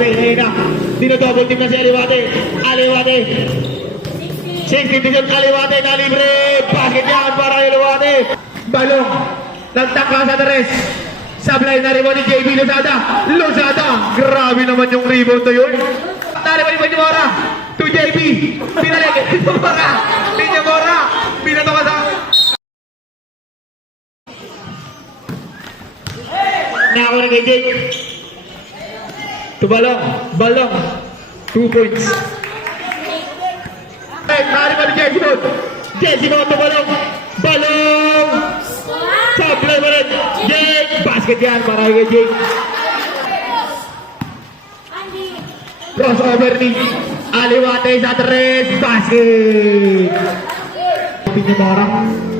Aliwate, ayun na. Dinodouble team na si Aliwate. Aliwate. 60 Vision, Aliwate na libre. Basket yan para Aliwate. Balong. Nagtangka sa Tres. Sablay na rebound ni JB Lozada. Lozada. Grabe naman yung rebound to yun. Naribay pa ni Mora. To JB. Pinalik. Mora. Linya Mora. Pinatawa sa... Nako na kay Jake. To Balong. Balong. 2 points. Naribay ni Jesimon. Jesimon to Balong. Balong. Sablay pa rin. Jake. Basket yan para kay Jake. Crossover ni Aliwate sa Tres. Basket.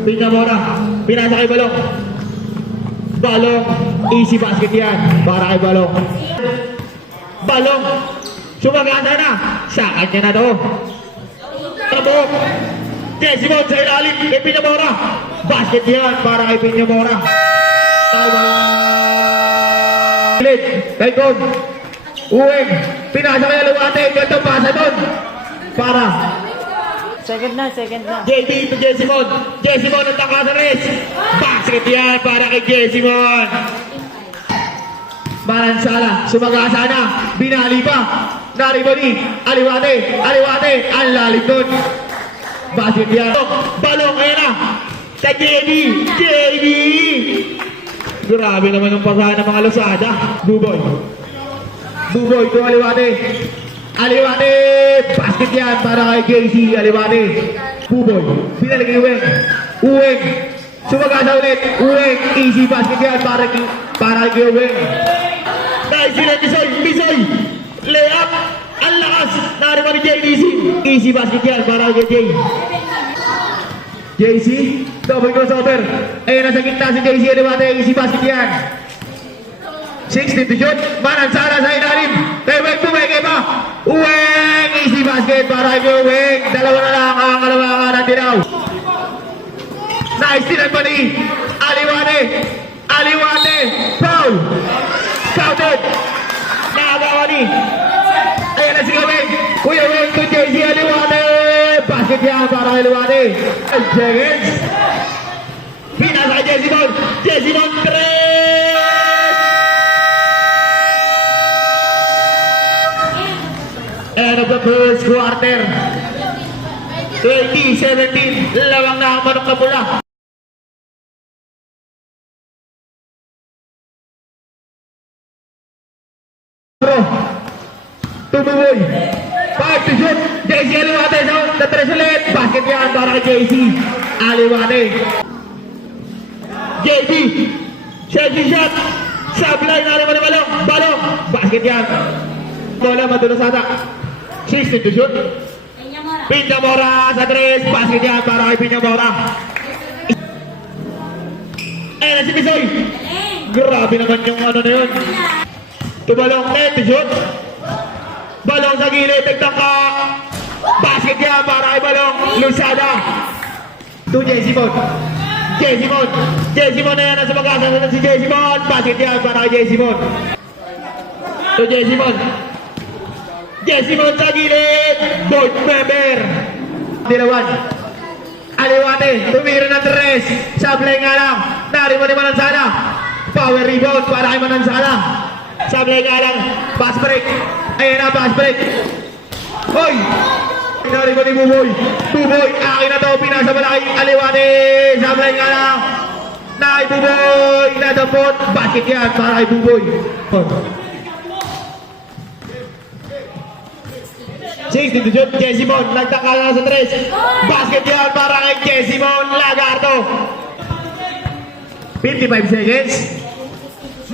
Pinyamora. Pinasa kay Balong. Balong. Easy basket yan para kay Balong. Balong. Sumagana na. Sa kanya na to. Tabok. Jesimon sa ilalim kay Pinyamora. Basket yan para kay Pinyamora. Tawa. Kay Kong. Uwing. Pinasa kay Aliwate. Gandang pasa doon. Para. Second na. JB to Jesimon. Jesimon ang tangka sa Tres. Basket yan para kay Jesimon. Manansala. Sumagasa na. Binali pa. Naribani. Aliwate. Aliwate. Ang lalim doon. Basket yan. Balong. Ayan na. Sa JB. JB. Grabe naman yung pasahan ng mga Lozada. Buboy. Buboy to Aliwate. Aliwate. Basket yan para kay JC. Aliwate. Buboy. Pinalik ni Uweng. Uweng. Sumagasa ulit. Uweng. Easy basket yan para kay Uweng. Nice sila Misoy. Layup. Ang lakas. Nariman ni JDC. Easy basket yan para kay Jay. JC. Double crossover. Ayun nasa gitna si JC. Aliwate. Easy basket yan. 60 to shoot. Manansala sa ilalim. Kay Uweng. Tumeke pa. Uweng. Easy basket para kay Uweng. Dalawa na lang ang kalamangan ng Dinaw. Nice tinan pa ni Aliwate. Aliwate. Foul. Counted. Nakagawa ni. Ayan na si Uweng. Kuya Uweng to JC. Aliwate. Basket yan para kay Aliwate. 5 seconds. Pinasa kay Jesimon. Jesimon 3. End of the first quarter. 20-17. Lawang na ang manok na pula. Tumuboy. 5 to shoot. JC Aliwate sa Tres ulit. Basket yan para kay JC Aliwate. JB. Safety shot. Sablay na naman ni Balong. Balong. Basket yan. Bola Madulosada. 60 to shoot. Pinyamora sa Tres. Basket yan para kay Pinyamora. Ayan na si Misoy. Grabe naman yung ano na yun. Tubalong 10 to shoot. Balong sa gilid. Tagtangka. Basket yan para kay Balong. Lozada. To Jesimon. Jesimon na yan. Nasa magkasa na si Jesimon. Basket yan para kay Jesimon. To Jesimon. Jesimon sa gilid. Board member. Dilawan. Aliwate. Tumira ng Tres. Sablay nga lang. Narimo ni Manansala. Power rebound para kay Manansala. Sablay nga lang. Pass break. Ayan na pass break. Hoy. Narimo ni Buboy. Buboy. Akin na to. Pinasa pala kay Aliwate. Sablay nga lang. Nakay Buboy. Nadapot. Basket yan para kay Buboy. 60 to shoot, Jesimon, nagtaka na sa Tres. Basket yan para kay Jesimon Lagarto. 55 seconds.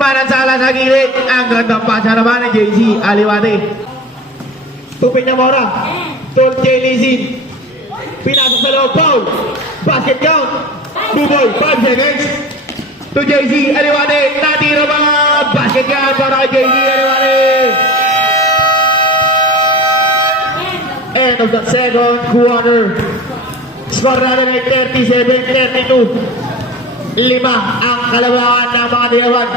Manansala sa gilid. Ang gandang pasa naman ng JC Aliwate. Tupin na Mora. Tol J. Lizin. Pinasok sa loob. Foul. Basket count. Buboy. 5 seconds. To JC Aliwate. Natira ba? Basket yan para kay JC Aliwate. End of the second quarter. Score natin ay 37-32. 5 ang kalabangan ng mga Dilawan.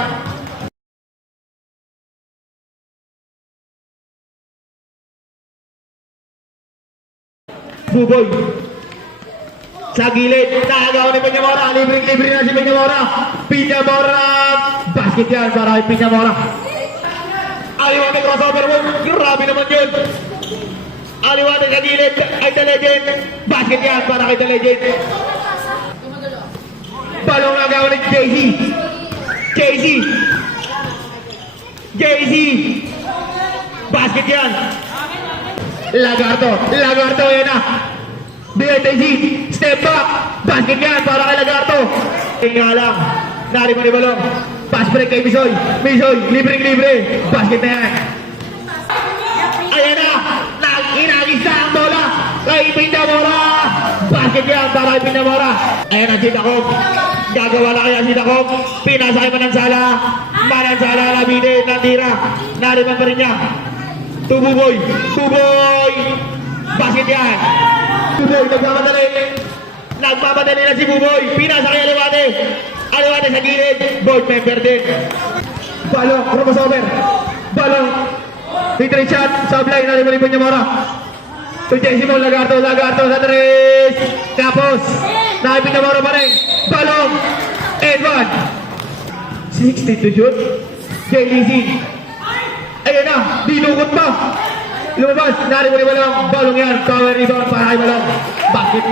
Buboy. Sa gilid, nakagawa ni Peñamora. Libre-libre na si Peñamora. Peñamora. Basket yan para kay Peñamora. Aliwate crossover mo. Grabe naman yun. Aliwate sa gilid. Ay The Legend. Basket yan para kay The Legend. Balong nagawa ni JC. JC. JC. Basket yan. Lagarto. Lagarto yan na. BNTC. Step back. Basket yan para kay Lagarto. Nga lang. Narimo ni Balong. Pass break kay Misoy. Misoy. Libre-libre. Basket na yan. Ayan na. Inagis na ang bola. Kay Peñamora. Basket yan para kay Peñamora. Ayan ang Sitakog. Gagawa na kaya Sitakog. Pinasa kay Manansala. Manansala labide. Nandira. Nariman pa rin niya. Tububoy. Tuboy. Basket yan. Buboy, nagmamadali. Nagmamadali na si Buboy. Pinasa kay Aliwate. Aliwate sa gilid. Board member din. Balong, crossover. Balong. Retreat shot. Sablay na rin Peñamora. To Jessimo, Lagarto. Lagarto sa tres. Tapos. Nakay Peñamora pa rin. Balong. Edward. 60 to shoot. JDC. Ayan na. Dinukot pa. Lumabas, nari mo ni Balong. Balong yan. Power rebound para kay Balong. Bakit?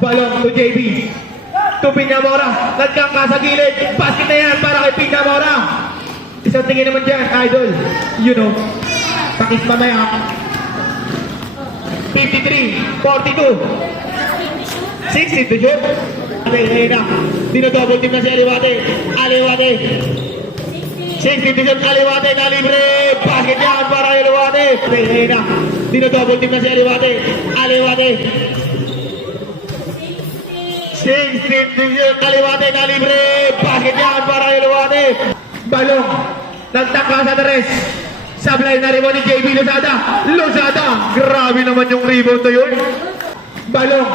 Balong to JB. To Peñamora. Nagkangka sa gilid. Basket na yan para kay Peñamora. Isang tingin naman dyan, idol. You know. Pakis mamaya. 53, 42. 60 to shoot. Ayun na. Dinodouble team na si Aliwate. Aliwate. 60 to shoot, Aliwate na libre. Basket yan para Aliwate. Ayun na. Dinodouble team na si Aliwate. Aliwate. 16 to shoot, Aliwate na libre. Basket yan para Aliwate. Balong. Nagtangka sa tres. Sablay na rin mo ni JB Lozada. Lozada. Grabe naman yung rebound to yun. Balong.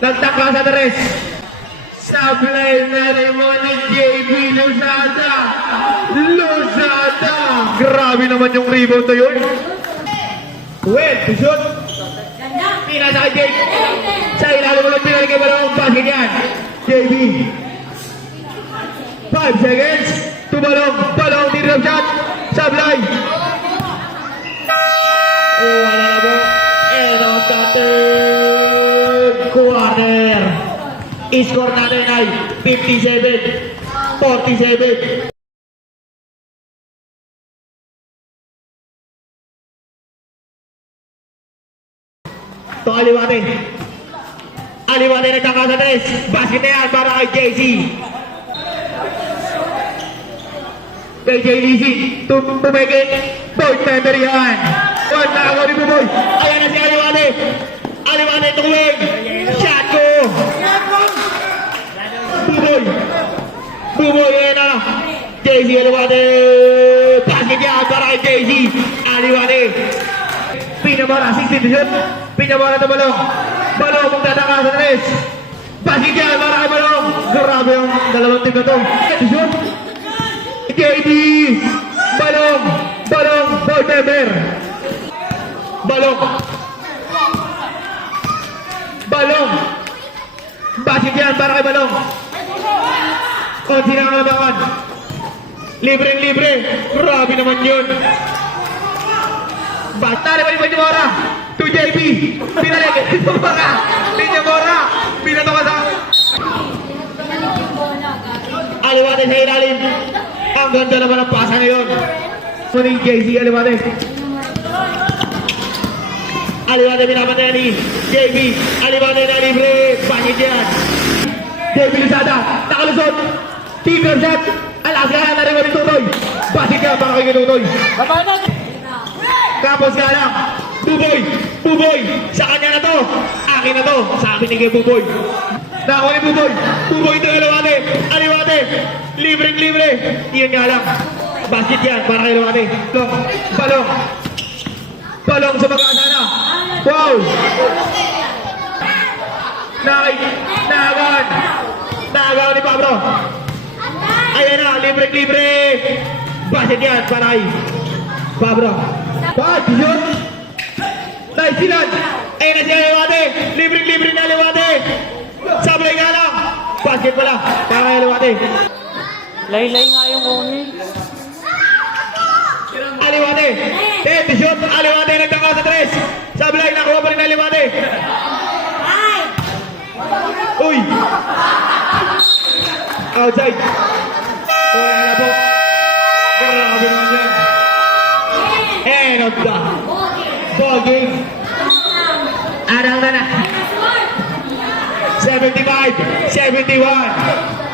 Nagtangka sa tres. Sablay na rin mo ni JB Lozada. Lozada. Grabe naman yung rebound to yun. Well, to shoot. Pinasa kay JB. Sa ilalim mo lang pinali kay Balong. Basket yan. JB. 5 seconds. To Balong. Balong. Direct shot. Sablay. Wala na po. End of the third quarter. Score natin ay 57-47. To Aliwate. Aliwate nagtangka sa tres. Basket na yan para kay JC. Kay JDC. Tumigit. Board member yan. One na ako ni Buboy. Ayan na si Aliwate. Aliwate tuwing. Shot ko. Buboy. Buboy yan na. JC Aliwate. Basket yan para kay JC. Aliwate. Peñamora. 16 to shoot. Peñamora na Balong. Balong magtataka sa tres. Basket yan para kay Balong. Grabe yung dalawang team na to. To shoot. JD. Balong. Balong. Board member. Balong. Balong. Basket yan para kay Balong. Konti na ang labangan. Libre-libre. Grabe naman yun. Batari pa ni Peñamora. To JB. Pinalik. Peñamora. Peñamora. Pinatawasa. Aliwate sa ilalim. Ang ganda naman ang pasa ngayon. Muling JC Aliwate. Aliwate binabantay ni JB. Aliwate na libre. Pangit yan. JB Lozada. Nakalusot. Tigger shot. Alas ka na rin mo ni Tutoy. Basket ka para kay Tutoy. Kapos ka lang. Buboy. Buboy. Sa kanya na to. Akin na to. Sa akin ni kay Buboy. Nakakuha ni Buboy. Buboy ito Aliwate. Aliwate. Libre-libre. Iyan nga lang. Basket yan para kay Aliwate. Balong. Balong sa magkasa na. Wow. Nagawan. Nagawan ni Pablo. Ayan na. Libre-libre. Basket yan para kay Pablo. Shoot. Nice sinan. Ayun na si Aliwate. Libre na Aliwate. Sablay nga lang. Basket pala. Para kay Aliwate. Laylay nga yung kunin. Aliwate. 10 shot. Aliwate nagtaka sa 3. Sablay. Nakuha pa rin Aliwate. Uy. Outside. Wala na po. Grabe naman yan. End of the ball game. Arang na na. 75, 71.